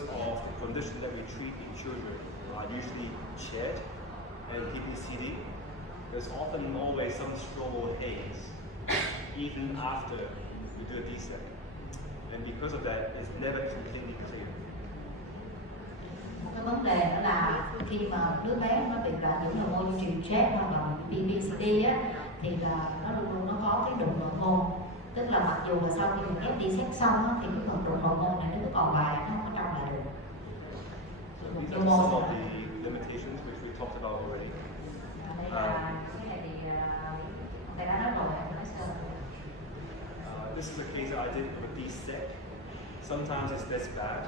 because of the condition that we treat in children are usually shed and PPCD, there's often always some stromal haze, even after we do a DSEC. And because of that, it's never completely clear. Một cái vấn đề đó là khi mà đứa bé nó bị những hormone như truyền chết hoặc là PPCD á, thì là nó luôn luôn nó có cái đụng hormone, tức là mặc dù là sau khi mình ghép DSEC xong á, thì cái phần đụng hormone này nó vẫn còn lại, nó không có trong lại được. So these are some of the limitations which we talked about already. This is a case I did with a DSEC. Sometimes it's this bad.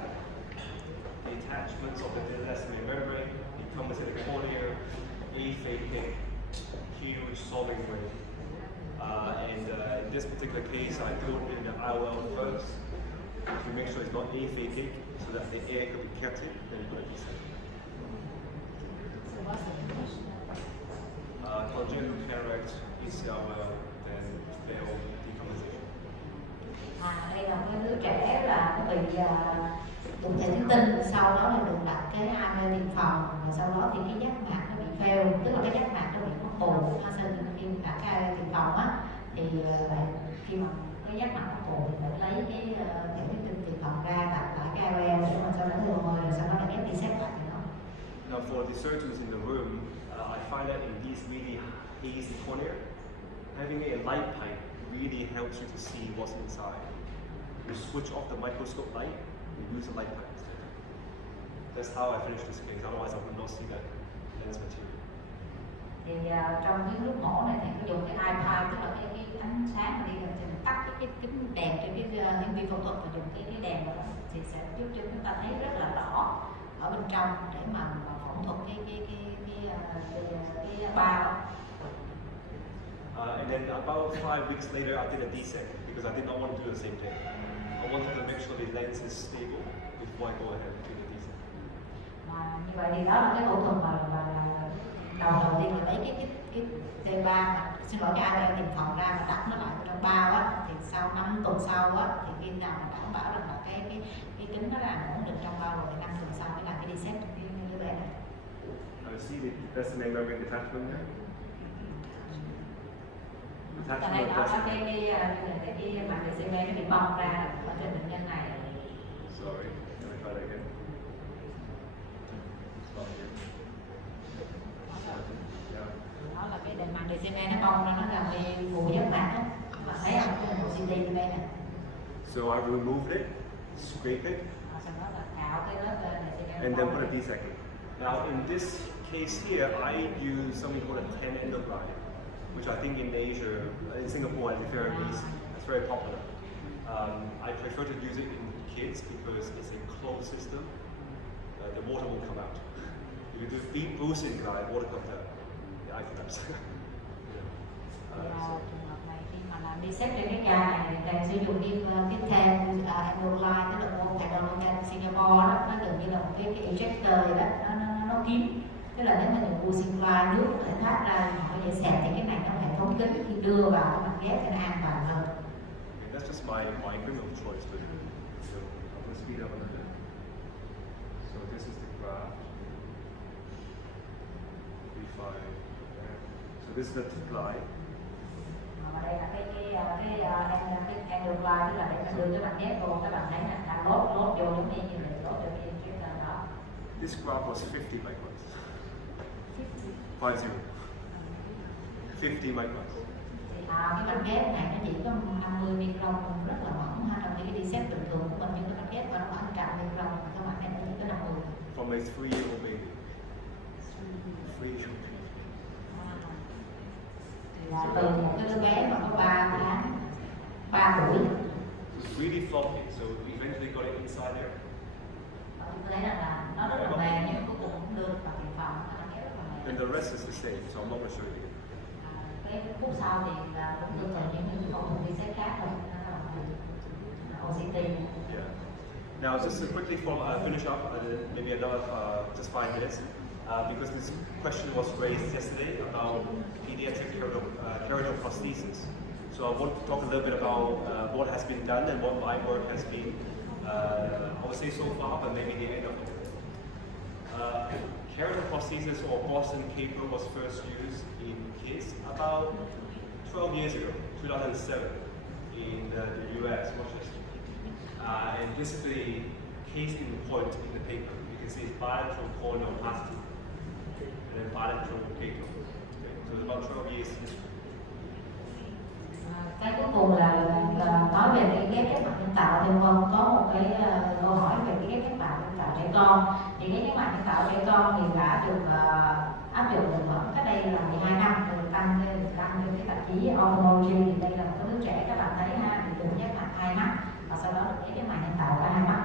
The attachments of the elastomeric membrane become within the cornea, aphakic, huge solving ring. And in this particular case, I do it in the IOL first to make sure it's not aphakic, so that the air could be kept in, then put a DSEC. Congenital cataract, ECRL, then failed decolonization. Đây là cái đứa trẻ là nó bị đụng thể thủy tinh, sau đó là được đặt cái hai bên tiêm phòng, và sau đó thì cái giác mạc nó bị fail, tức là cái giác mạc nó bị mất tù. Khi đặt cái hai bên tiêm phòng á, thì khi mà cái giác mạc mất tù thì phải lấy cái thể thủy tinh tiêm phòng ra, đặt lại cái IOL để mà sau đó thừa môi, rồi sau đó là ghép DSEC lại thì nó. Now for the surgeons in the room, I find that in these really hazy cornea, having a light pipe really helps you to see what's inside. You switch off the microscope light, you use a light pipe instead. That's how I finished this case, otherwise I would not see that lens material. Thì trong cái lúc mổ này thì có dùng cái iPad, tức là cái ánh sáng mà đi thì mình tắt cái kính đèn trên cái nhân viên phẫu thuật và dùng cái đèn đó thì sẽ giúp cho chúng ta thấy rất là rõ ở bên trong để mà phẫu thuật cái bao. And then about 5 weeks later, I did a DSEC because I did not want to do the same thing. I wanted to make sure the lens is stable before I go ahead and do the DSEC. Như vậy thì đó là cái phẫu thuật mà đầu tiên là lấy cái T3, xin lỗi cái IOL tiêm phòng ra và đặt nó lại trong bao á, thì sau 5 tuần sau á thì khi nào mà đảm bảo rằng là cái kính nó là ổn định trong bao rồi, 5 tuần sau mới làm cái DSEC cái đứa bé này. See the elastomeric membrane detachment there? Ở đây nó có cái màng DCB nó bị bong ra ở trên bệnh nhân này. Sorry, can I try that again? Đó là cái màng DCB nó bong ra, nó làm cái phù giác mạc á. Bạn thấy không? Cái bộ CT như đây nè. So I removed it, scrape it, Sau đó là cạo cái lớp DCB. and then put a DSEC in. Now in this case here, I use something called a 10 endocrine, which I think in Asia, in Singapore and the Philippines, it's very popular. I prefer to use it in kids because it's a closed system. The water will come out. If you do deep boosting guy, water comes out. The eye collapse. Trường hợp này khi mà làm DSEC trên cái ca này thì thầy sử dụng cái thêm endoline, tức là môn thầy đồng ở Singapore đó, nó gần như là một cái ejector vậy đó, nó kín. Tức là nếu mà dùng boosting line, nước có thể thoát ra thì họ có thể xẹt thì cái này trong hệ thống kính khi đưa vào cái mặt ghép thì nó an toàn hơn. That's just my agreement of choice, but so I'm going to speed up a little bit. So this is the graph. So this is the tip line. Và đây là cái endoline, tức là để mình đưa cái mặt ghép vô, các bạn thấy là ta lốt vô giống như mình lốt cho cái injector đó. This graph was 50 microns. 50. 50 microns. Cái mặt ghép này nó chỉ có 50 micron, rất là mỏng ha, trong cái DSEC bình thường của mình, nhưng cái mặt ghép mà nó khoảng 100 micron, các bạn thấy nó chỉ có 50. From a 3-year-old baby. 3 Là từ một cái đứa bé mà có 3 tháng, 3 tuổi. It's really floppy, so we eventually got it inside there. Tôi thấy là nó rất là mềm, nhưng cuối cùng cũng đưa vào tiêm phòng, nó kéo rất là mềm. And the rest is the same, so I'm not going to show you again. Cái phút sau thì cũng tương tự những phẫu thuật DSEC khác thôi, nó là OCT. Yeah. Now just to quickly finish up, maybe another just 5 minutes. Because this question was raised yesterday about pediatric keratoplasty. So I want to talk a little bit about what has been done and what my work has been I would say so far, but maybe the end of it. Keratoprosthesis or Boston capo was first used in kids about 12 years ago, 2007, in the US, Rochester. And this is the case in point in the paper. You can see it's bilateral keratoplasty and then bilateral capo. Okay, so it's about 12 years. Cái cuối cùng là nói về cái ghép ghép mạc nhân tạo thì không có một cái câu hỏi về cái ghép ghép mạc nhân tạo trẻ con. Thì cái ghép ghép mạc nhân tạo trẻ con thì đã được áp dụng được khoảng cách đây là 12 năm, được tăng lên cái tạp chí Ophthalmology. Thì đây là một cái đứa trẻ các bạn thấy ha, thì được ghép mạc 2 mắt và sau đó được ghép mạc nhân tạo cả 2 mắt.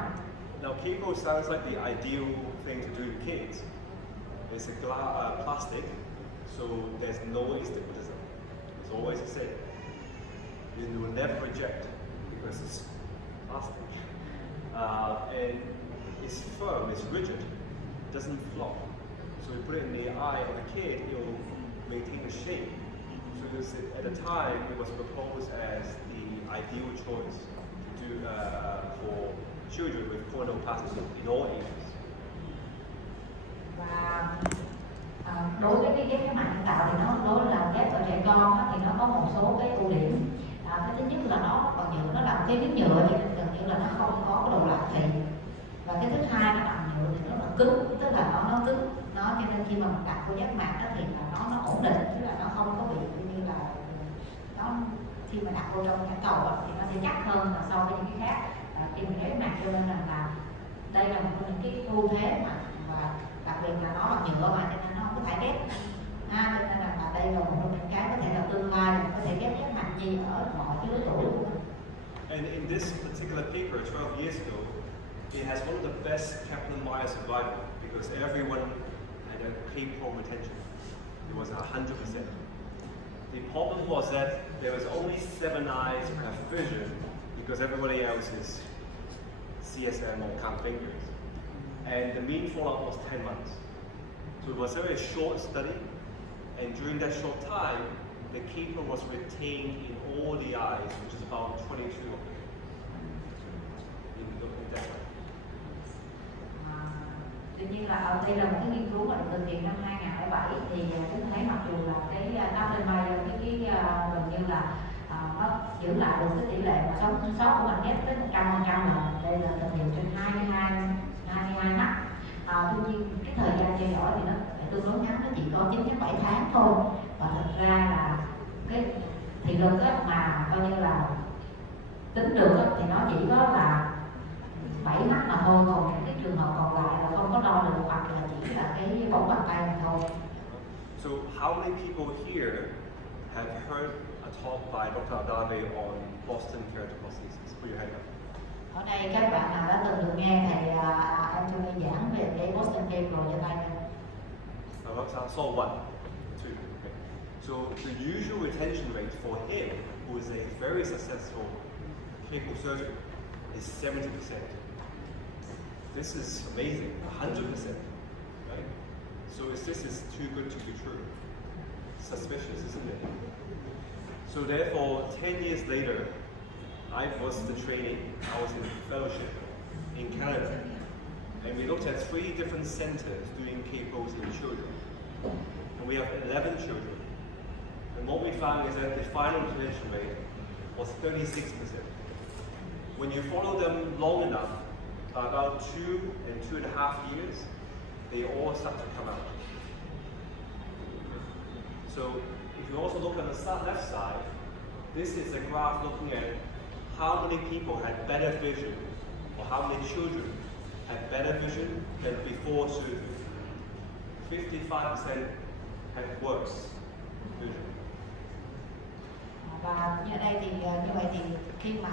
Now, kepo sounds like the ideal thing to do in kids. It's a plastic, so there's no astigmatism. It's always the same. You will never reject because it's plastic. And it's firm, it's rigid, it doesn't flop. So you put it in the eye of a kid, it will maintain the shape. So at the time, it was proposed as the ideal choice to do for children with keratoplasty in all ages. Và đối với cái ghép cái mạc nhân tạo thì nó đối là ghép ở trẻ con thì nó có một số cái ưu điểm. Cái thứ nhất là nó bằng nhựa, nó là một cái miếng nhựa thì gần như là nó không có cái độ lạ thị. Và cái thứ hai nó bằng nhựa thì nó là cứng, tức là nó cứng, nó cho nên khi mà mình đặt vô giác mạc thì là nó ổn định, tức là nó không có bị như là nó khi mà đặt vô trong cái cầu thì nó sẽ chắc hơn là so với những cái khác. Khi mình ghép mạc cho nên là đây là một trong những cái ưu thế mà và đặc biệt là nó bằng nhựa mà cho nên nó không có thể ghép. Cho nên là đây là một trong những cái có thể là tương lai mình có thể ghép mạc chi ở mọi cái lứa tuổi của mình. And in this particular paper 12 years ago, it has one of the best Kaplan-Meier survival because everyone had a capo retention. It was 100%. The problem was that there was only 7 eyes who have vision because everybody else is CSM or count fingers. And the mean fallout was 10 months. So it was a very short study, and during that short time, the capo was retained in all the eyes, which is about 22 of them. In that way. Tuy nhiên là ở đây là một cái nghiên cứu mà được thực hiện năm 2007 thì chúng thấy mặc dù là cái Kaplan-Meier gần như là nó giữ lại được cái tỷ lệ mà sống sót của mình ghép tới 100% rồi. Đây là thực hiện trên 22 mắt. Tuy nhiên cái thời gian theo dõi thì nó tương đối ngắn, nó chỉ có 9 đến 7 tháng thôi. Và thật ra là cái thị lực mà coi như là tính được thì nó chỉ có là 7 mắt mà thôi, còn những cái trường hợp còn lại là không có đo được hoặc là chỉ là cái vòng bàn tay mà thôi. So how many people here have heard a talk by Dr. Adave on Boston keratoplasty? Put your hand up. Ở đây các bạn nào đã từng được nghe thầy Anthony giảng về cái Boston capo cho tay không? I saw 1, 2. Okay. So the usual retention rate for him, who is a very successful capo surgeon, is 70%. This is amazing, 100%, right? So this is too good to be true. Suspicious, isn't it? So therefore, 10 years later, I was the trainee, I was in fellowship in Canada, and we looked at 3 different centers doing capos in children. And we have 11 children. And what we found is that the final retention rate was 36%. When you follow them long enough, about 2 and 2.5 years, they all start to come out. So if you also look on the left side, this is a graph looking at how many people had better vision, or how many children had better vision than before surgery. 55% had worse vision. Và như đây thì như vậy thì khi mà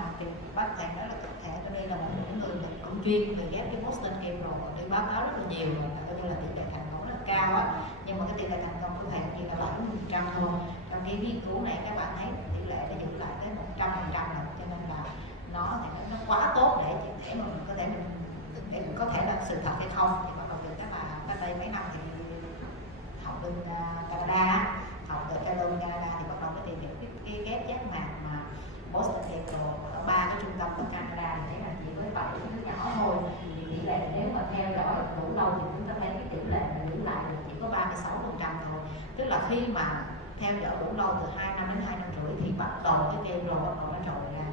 bác thầy nói là thực thể ở đây là một người cũng chuyên về ghép cái Boston capo rồi, đi báo cáo rất là nhiều rồi, coi như là tỷ lệ thành công rất là cao á, nhưng mà cái tỷ lệ thành công của thầy chỉ là 70% thôi. Trong cái nghiên cứu này các bạn thấy tỷ lệ nó giữ lại tới 100% rồi, cho nên là nó quá tốt để mà mình có thể để mình có thể là sự thật hay không. Thì bắt đầu từ các bạn cách đây mấy năm thì học bên Canada, học ở Canada thì bắt đầu có tìm hiểu cái ghép giác mạc mà Boston capo ở 3 cái trung tâm ở Canada thì thấy là chỉ với 7 khi mà theo dõi đủ lâu từ 2 năm đến 2 năm rưỡi thì bắt đầu cái kem rồi bắt đầu nó trồi ra,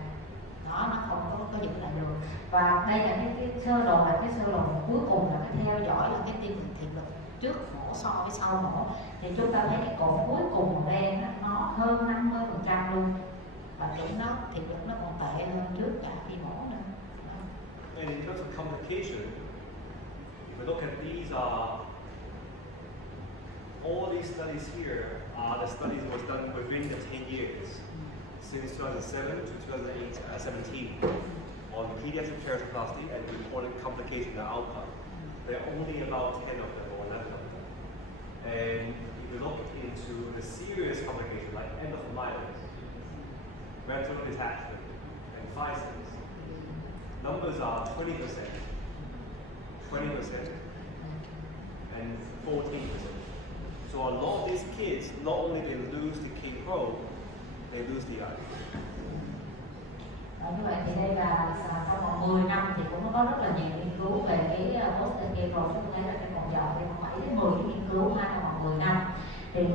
đó, nó không có giữ lại được. Và đây là cái sơ đồ, là cái sơ đồ cuối cùng, là cái theo dõi là cái tiên thị lực trước mổ so với sau mổ, thì chúng ta thấy cái cột cuối cùng màu đen đó, nó hơn 50% luôn, và chúng nó thị lực nó còn tệ hơn trước cả khi mổ nữa. And in terms of complication, if we look at these, all these studies here are the studies that was done within the 10 years, since 2007 to 2017, on pediatric keratoplasty and reported complication and outcome. There are only about 10 of them or 11 of them. And if you look into the serious complications like endophthalmitis, retinal detachment, and physis, numbers are 20%, 20%, and 14%. So a lot of these kids, not only they lose the K-Pro, they lose the eye. Như vậy thì đây là sau vòng 10 năm thì cũng có rất là nhiều nghiên cứu về cái post K-Pro. Chúng tôi thấy là cái vòng dòng thì 7 đến 10 nghiên cứu trong vòng 10 năm thì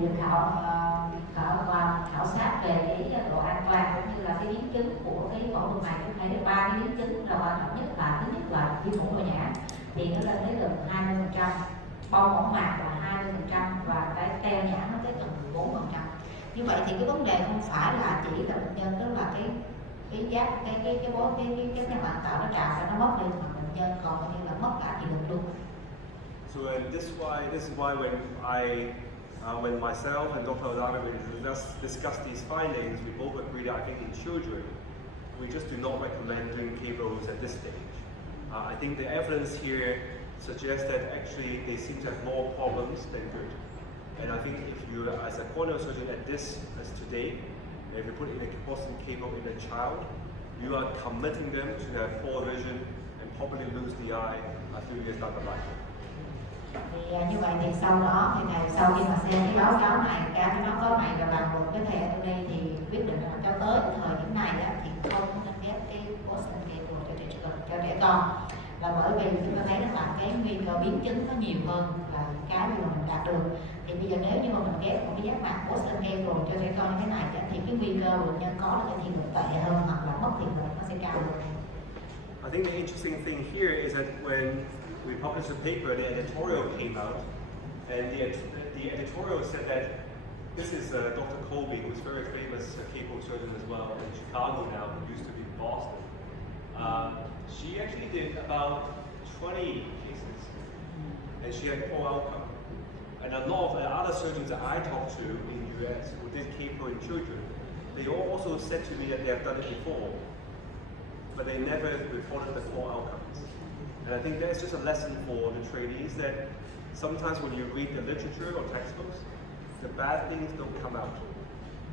khảo sát về cái độ an toàn cũng như là cái biến chứng của cái phẫu thuật này. Chúng thấy được 3 cái biến chứng là quan trọng nhất. Là thứ nhất là viêm mũi và nhã thì nó lên tới gần 20%, bong võng mạc là 20% và cái teo nhãn nó tới gần 14%. Như vậy thì cái vấn đề không phải là chỉ là bệnh nhân, đó là cái nhà bạn tạo nó trào ra, nó mất đi mà bệnh nhân còn như là mất cả thị lực luôn. So and this is why when myself and Dr. Odana discuss these findings, we both agree that I think in children we just do not recommend doing K-Bros at this stage. I think the evidence here suggests that actually they seem to have more problems than good. And I think if you, as a corneal surgeon as today, if you put in a Boston K-Bro in a child, you are committing them to have poor vision and probably lose the eye a few years down the line. Thì như vậy thì sau đó thì sau khi mà xem cái báo cáo này, cái báo cáo này và bàn luận cái thẻ ở đây thì quyết định là cho tới thời điểm này thì không nên ghép cái Boston K-Bro cho trẻ con, là bởi vì chúng ta thấy là cái nguy cơ biến chứng nó nhiều hơn là cái mà mình đạt được. Thì bây giờ nếu như mà mình ghép một cái giác mạc Boston K-Bro cho trẻ con như thế này thì cái nguy cơ bệnh nhân có là cái thị lực tệ hơn hoặc là mất thị lực nó sẽ cao hơn. I think the interesting thing here is that when we published the paper, the editorial came out, and the editorial said that this is Dr. Colby, who's a very famous K-Bro surgeon as well in Chicago now, who used to be in Boston. She actually did about 20 cases, and she had poor outcome. And a lot of the other surgeons that I talked to in the US who did K-Bro in children, they all also said to me that they have done it before, but they never reported the poor outcomes. And I think that's just a lesson for the trainees that sometimes when you read the literature or textbooks, the bad things don't come out.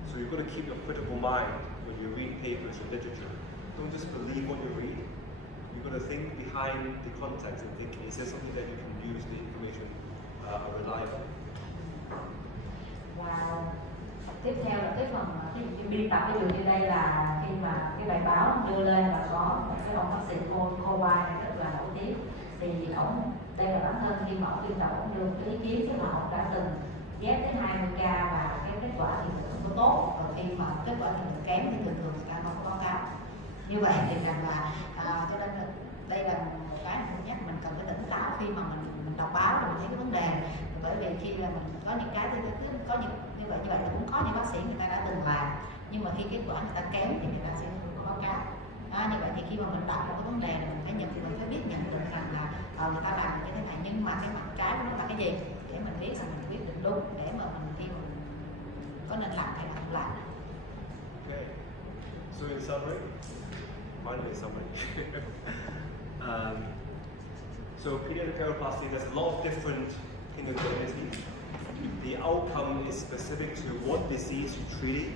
So you've got to keep your critical mind when you read papers or literature. Don't just believe what you read. You've got to think behind the context and think, is there something that you can use the information reliable? Wow. Tiếp theo là cái phần cái biên tập ví dụ như đây là khi mà cái bài báo đưa lên là có một cái ông bác sĩ cô này rất là nổi tiếng, thì ổng đây là bản thân khi mà ổng biên tập ổng đưa cái ý kiến chứ mà ổng đã từng ghép đến 20 ca và cái kết quả thì không có tốt, và khi mà kết quả thì kém thì thường thường người ta không có báo cáo. Như vậy thì rằng là cho nên là đây là một cái nhắc mình cần phải tỉnh táo khi mà mình đọc báo rồi mình thấy cái vấn đề, bởi vì khi là mình có những cái có những như vậy là cũng có những bác sĩ người ta đã từng làm, nhưng mà khi kết quả người ta kém thì người ta sẽ không có báo cáo. Như vậy thì khi mà mình đặt một cái vấn đề này mình phải biết nhận định rằng là người ta làm như thế này, nhưng mà cái mặt trái của nó là cái gì để mình biết rằng mình quyết định đúng để mà mình khi mình có nên làm hay là không làm. Okay. So in summary, finally summary. So pediatric keratoplasty, there's a lot of different clinicalities. The outcome is specific to what disease you're treating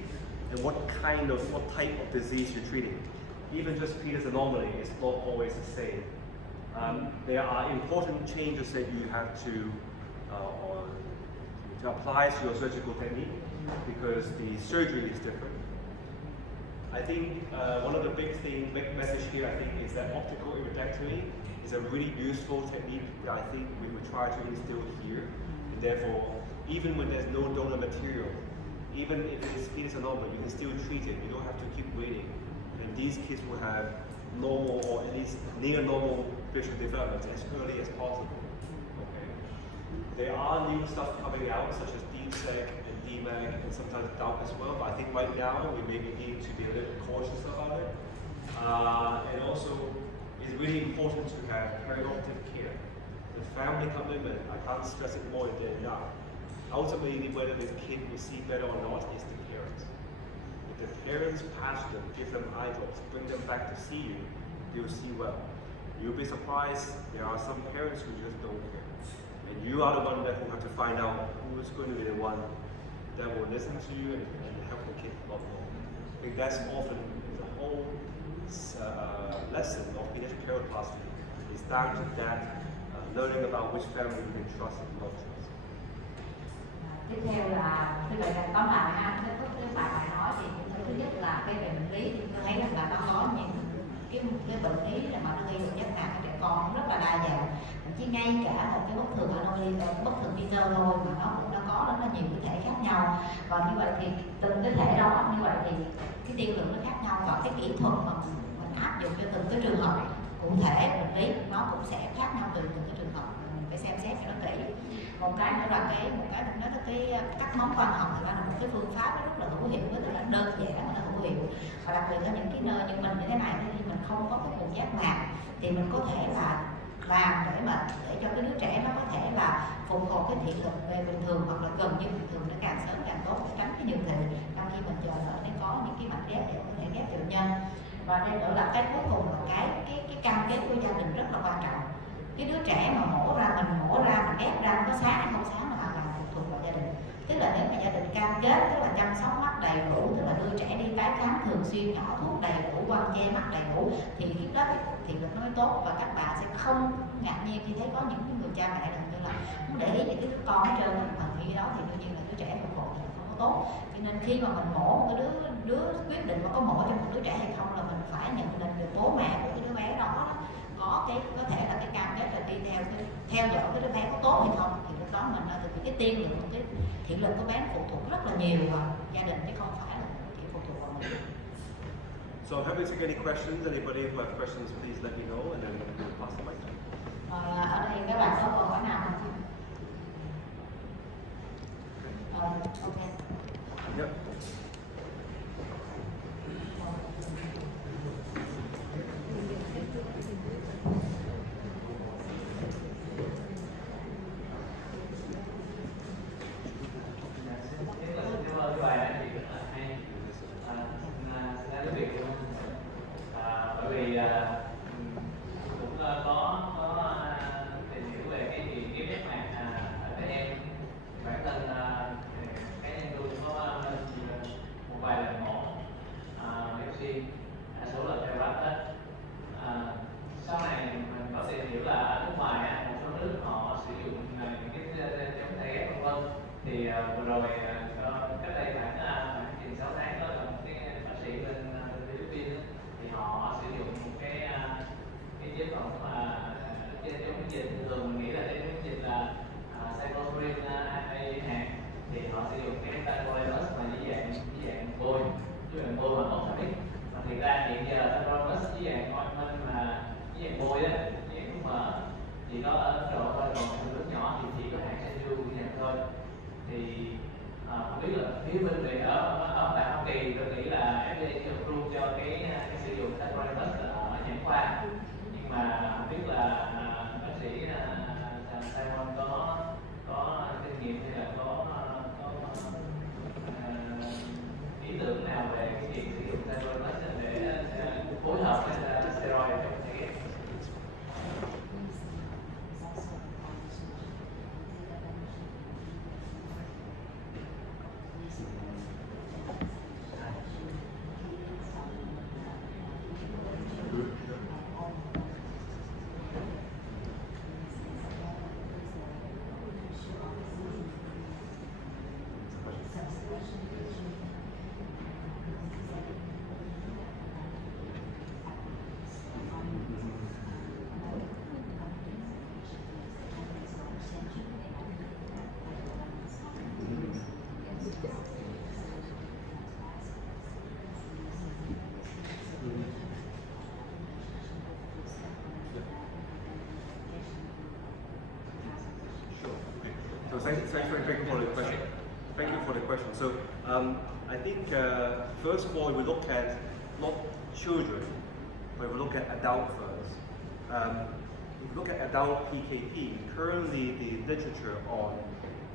and what type of disease you're treating. Even just Peter's anomaly is not always the same. There are important changes that you have to apply to your surgical technique because the surgery is different. I think one of the big message here, I think, is that optical iridectomy is a really useful technique that I think we would try to instill here. And therefore, even when there's no donor material, even if it's fetus normal, you can still treat it. You don't have to keep waiting. And these kids will have normal or at least near normal facial development as early as possible. Okay. There are new stuff coming out, such as DSEC and DMAG, and sometimes DALK as well. But I think right now we maybe need to be a little cautious about it. And also, it's really important to have perioperative care. The family commitment, I can't stress it more than enough. Ultimately, whether this kid will see better or not is the parents. If the parents patch them, give them eye drops, bring them back to see you, they will see well. You'll be surprised, there are some parents who just don't care. And you are the one that will have to find out who is going to be the one that will listen to you and help the kid a lot more. I think that's often the whole lesson of pediatric keratoplasty is down to that, learning about which family you can trust and not trust. Tiếp theo là như vậy là tóm lại ha, cái bài nói thì thứ nhất là cái bệnh lý thì tôi thấy rằng là nó có những cái bệnh lý mà nó gây được giác mạc ở trẻ con rất là đa dạng, thậm chí ngay cả một cái bất thường anomaly, bất thường Peter thôi mà nó cũng đã có rất là nhiều cái thể khác nhau. Và như vậy thì từng cái thể đó như vậy thì cái tiên lượng nó khác nhau và cái kỹ thuật mà mình áp dụng cho từng cái trường hợp cụ thể bệnh lý nó cũng sẽ khác nhau từ từng cái trường hợp, mình phải xem xét cho nó kỹ. Một cái nữa là một cái mình nói là cái cắt móng quang học thì là một cái phương pháp rất là hữu hiệu, với tức là đơn giản mà là hữu hiệu, và đặc biệt là những cái nơi như mình như thế này thì mình không có cái vùng giác mạc thì mình có thể là làm để cho cái đứa trẻ nó có thể là phục hồi cái thị lực về bình thường hoặc là gần như bình thường, nó càng sớm càng tốt để tránh cái nhược thị trong khi mình chờ đợi để có những cái mạch ghép để có thể ghép bệnh nhân. Và đây nữa là cái cuối cùng là cái cam kết của gia đình rất là quan trọng. Cái đứa trẻ mà mổ ra mình ghép ra nó có sáng hay không sáng là hoàn toàn phụ thuộc vào gia đình. Tức là nếu mà gia đình cam kết, tức là chăm sóc mắt đầy đủ, tức là đưa trẻ đi tái khám thường xuyên, nhỏ thuốc đầy đủ, quăng che mắt đầy đủ, thì lúc đó thì lực nó mới tốt. Và các bạn sẽ không ngạc nhiên khi thấy có những người cha mẹ gần như là muốn để ý những cái con hết trơn, mà khi đó thì đương nhiên là đứa trẻ phục hồi thì không có tốt. Cho nên khi mà mình mổ một cái đứa quyết định mà có mổ cho một đứa trẻ hay không là mình phải nhận định được bố mẹ của cái đứa bé đó có thể là cái cam kết là đi theo dõi cái đứa bé có tốt hay không, thì lúc đó mình là từ cái tiên lượng, cái thị lực của bé phụ thuộc rất là nhiều vào gia đình chứ không phải là chỉ phụ thuộc vào mình. So I'm happy to take any questions. Anybody who have questions, please let me know, and then we'll pass the mic. Ở đây các bạn có câu hỏi nào không? Ok. Yep. Thì vừa rồi cách đây khoảng 6 tháng đó là một cái bác sĩ bên Philippines thì họ sử dụng một cái chế phẩm mà chống miễn dịch, thường mình nghĩ là cái chống miễn dịch là cyclosporin A hạn, thì họ sử dụng cái tacrolimus mà dưới dạng bôi mà ophthalmic. Mà thực ra hiện giờ tacrolimus dưới dạng ointment mà dưới dạng bôi á, dưới dạng thuốc mỡ thì nó ở độ tương đối nhỏ thì chỉ có hãng Senju dạng thôi. Thì không biết là phía bên này ở tại Hoa Kỳ tôi nghĩ là FDA chưa approve cho cái sử dụng tacrolimus ở nhãn khoa, nhưng mà không biết là bác sĩ Simon có kinh nghiệm hay là có ý tưởng nào về cái việc sử dụng tacrolimus để phối hợp với steroid trong trẻ em? thank you for the question. Thank you for the question. So I think first of all we look at not children, but we look at adult first. If you look at adult PKP, currently the literature on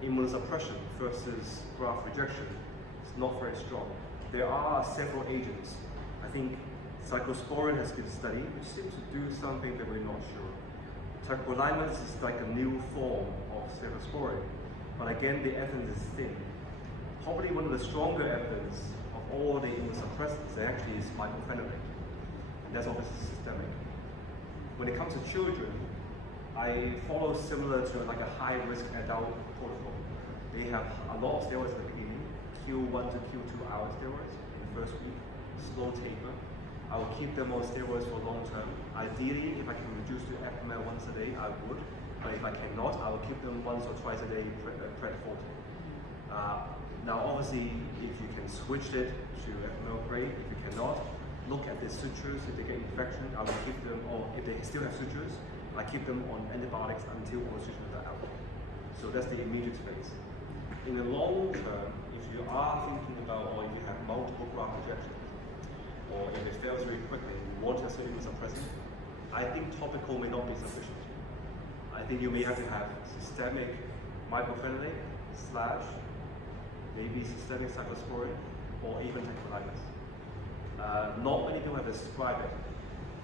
immunosuppression versus graft rejection is not very strong. There are several agents. I think cyclosporin has been studied, which seems to do something that we're not sure. Tacrolimus is like a new form of cephalosporin, but again the evidence is thin. Probably one of the stronger evidence of all the immunosuppressants actually is mycophenolate, and that's obviously systemic. When it comes to children, I follow similar to like a high-risk adult protocol. They have a lot of steroids in the beginning, Q1 to Q2 hour steroids in the first week, slow taper. I will keep them on steroids for long term. Ideally, if I can reduce to FML once a day, I would. But if I cannot, I will keep them once or twice a day Pred Forte. Now, obviously, if you can switch it to FML, great. If you cannot, look at the sutures. If they get infection, I will keep them, or if they still have sutures, I keep them on antibiotics until all the sutures are out. So that's the immediate phase. In the long term, if you are thinking about, or if you have multiple graft rejections, or if it fails very quickly, you want to have immunosuppressant, I think topical may not be sufficient. I think you may have to have systemic mycophenolate / maybe systemic cyclosporin or even tacrolimus. Not many people have described it,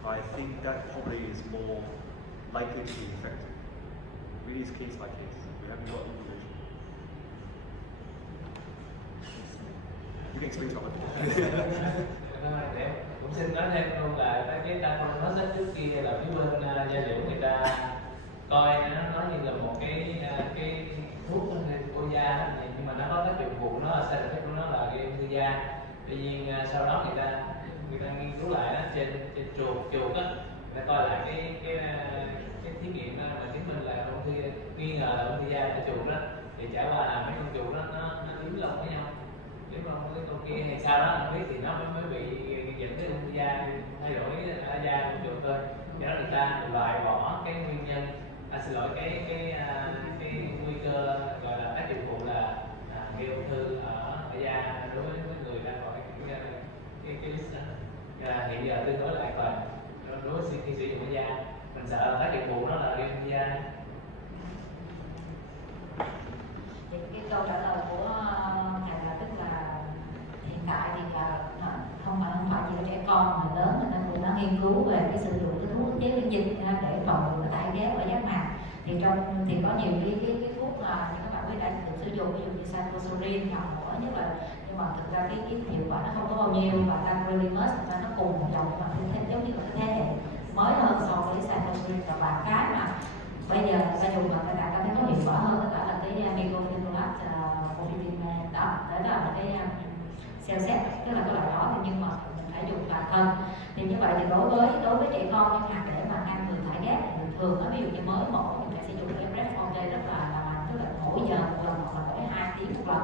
but I think that probably is more likely to be effective. Really, it's case by case. We haven't got information. You can explain to me. Để cũng xin nói thêm luôn là cái diagnosis trước kia là phía bên gia liễu người ta coi nó như là một cái thuốc của da, nhưng mà nó có tác dụng phụ, nó là side effect của nó là gây ung thư da. Tuy nhiên sau đó người ta nghiên cứu lại đó, trên chuột á, người ta coi lại cái thí nghiệm đó mà chứng minh là ung thư, nghi ngờ là ung thư da của chuột đó, thì trải qua là mấy con chuột đó nó dính lông với nhau. Nếu mà cái con kia hay sau đó không biết thì nó mới bị dẫn tới ung thư da, thay đổi da của chuột thôi. Cho nên người ta loại bỏ cái nguyên nhân, cái nguy cơ gọi là tác dụng phụ là gây ung thư ở da đối với người ra khỏi cái list đó. Hiện giờ tương đối là an toàn đối với khi sử dụng ở da. Mình sợ là tác dụng phụ nó là gây ung thư da. Thì cái câu trả lời của thầy là tức là hiện tại thì là không phải chỉ là trẻ con mà lớn người ta cũng đã nghiên cứu về cái sử dụng cái thuốc ức chế miễn dịch để phòng ngừa thải ghét ở giác mạc. Thì có nhiều cái thuốc là các bạn biết đã được sử dụng, ví dụ như cyclosporin hoặc nữa, nhưng mà thực ra cái hiệu quả nó không có bao nhiêu, và tacrolimus nó cùng một dòng mà giống như là cái thế hệ mới hơn so với cyclosporin, và cái mà bây giờ người ta dùng mà người ta cảm thấy có hiệu quả hơn tất cả là cái mycophenolate đó, đó là cái cell set, tức là cái loại đó, thì nhưng mà mình phải dùng toàn thân. Thì như vậy thì đối với trẻ con chẳng hạn, để mà ngăn ngừa thải ghét thì thường ví dụ như mới mổ thì sẽ dùng cái Pred Forte rất là tức là mỗi giờ một lần hoặc là mỗi 2 tiếng một lần,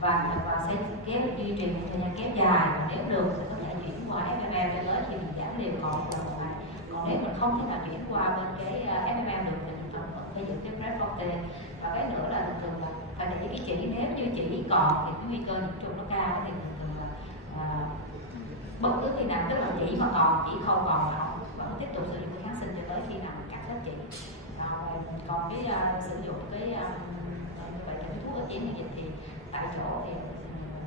và sẽ duy trì một thời gian kéo dài. Nếu được thì có thể chuyển qua FMM cho lớn thì mình giảm liều còn một ngày. Còn nếu mình không thể nào chuyển qua bên cái FMM được thì mình vẫn phải dùng cái Pred Forte. Và cái nữa là thường là phải để ý chỉ, nếu như chỉ còn thì cái nguy cơ nhiễm trùng nó cao, thì thường là bất cứ khi nào, tức là chỉ mà còn, chỉ không còn nó vẫn tiếp tục sử dụng cái kháng sinh cho tới khi nào cắt hết chỉ. Còn cái sử dụng cái như vậy cái thuốc ức chế miễn dịch thì tại chỗ thì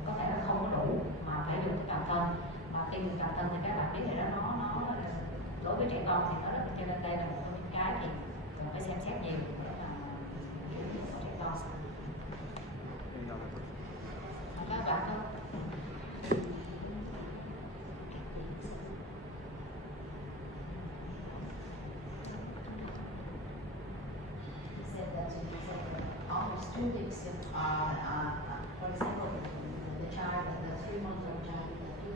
có thể là không có đủ, mà phải dùng toàn thân. Mà khi dùng toàn thân thì các bạn biết rồi đó, nó đối với trẻ con thì nó rất là, cho nên đây là một trong những cái thì mình phải xem xét nhiều để mà trẻ con. Các bạn không? Almost 2 weeks of, for example, the child, the 3-month-old child, the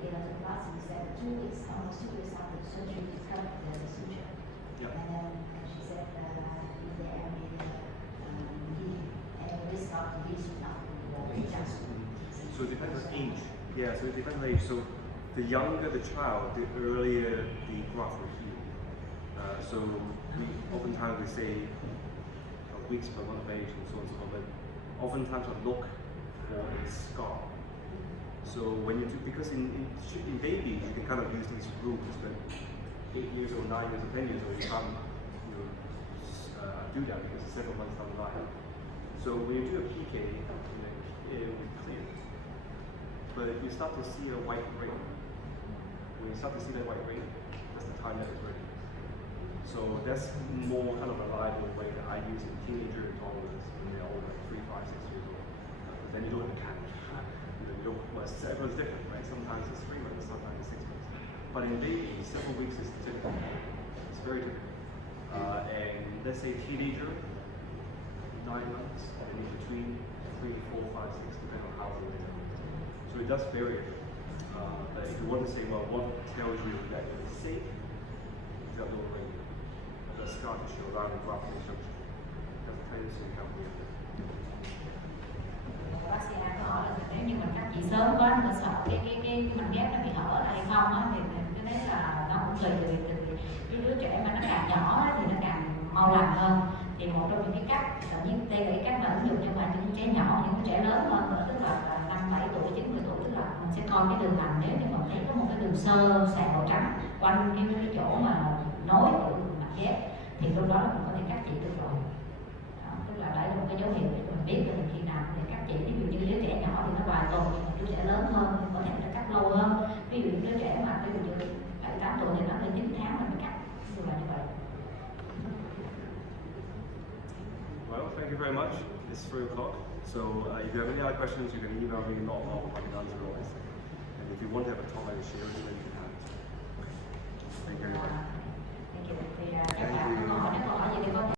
keratoplasty, we said almost 2 weeks after the surgery, discovered there's a suture. Yep. And then she said, is there any risk of disease after the adjustment? So it depends on age. Yeah, so it depends on age. So the younger the child, the earlier the graft will heal. So oftentimes we say, weeks per month of age and so on and so on. But oftentimes I look for a scar. So when you do, because in babies you can kind of use these rules, but 8 years old, 9 years old, 10 years old, you can't do that because it's several months down the line. So when you do a PK, it will be clear. But if you start to see a white ring, when you start to see that white ring, that's the time that it's ready. So that's more kind of a reliable way that I use in teenager toddlers when they're all like 3, 5, 6 years old. But then you don't count. Everyone's different, right? Sometimes it's 3 months, sometimes it's 6 months. But in babies, several weeks is typical. It's very typical. And let's say teenager, 9 months, and in between 3, 4, 5, 6, depending on how old they are. So it does vary. But if you want to say, well, what tells you that it's safe, is that little ring, the scar tissue around the graphic junction. That's a tendency to come here. Bác sĩ có hỏi là nếu như mình cắt chỉ sớm quá mình sợ cái mảnh ghép nó bị hở lại hay không á, thì cái đấy là nó cũng tùy cái đứa trẻ mà nó càng nhỏ á, thì nó càng mau lành hơn. Thì một trong những cái cách, tự nhiên đây là cái cách mà ứng dụng cho những trẻ nhỏ, những trẻ lớn hơn, tức là 5, 7 tuổi, 9, 10 tuổi, tức là mình sẽ coi cái đường lành. Nếu như mà thấy có một cái đường sơ sẹo màu trắng quanh cái chỗ mà nối của mảnh ghép, thì lúc đó mình có thể cắt chỉ được rồi. Đó, tức là đấy là một cái dấu hiệu để mình biết là khi nào để cắt chỉ. Ví dụ như đứa trẻ nhỏ thì nó vài tuần, đứa trẻ lớn hơn thì có thể nó cắt lâu hơn. Ví dụ như đứa trẻ mà ví dụ như 7, 8 tuổi thì nó lên 9 tháng mình mới cắt, như là như vậy. Well, thank you very much. It's 3 o'clock. So if you have any other questions, you can email me, not I can answer all this. And if you want to have a talk like a share, then you can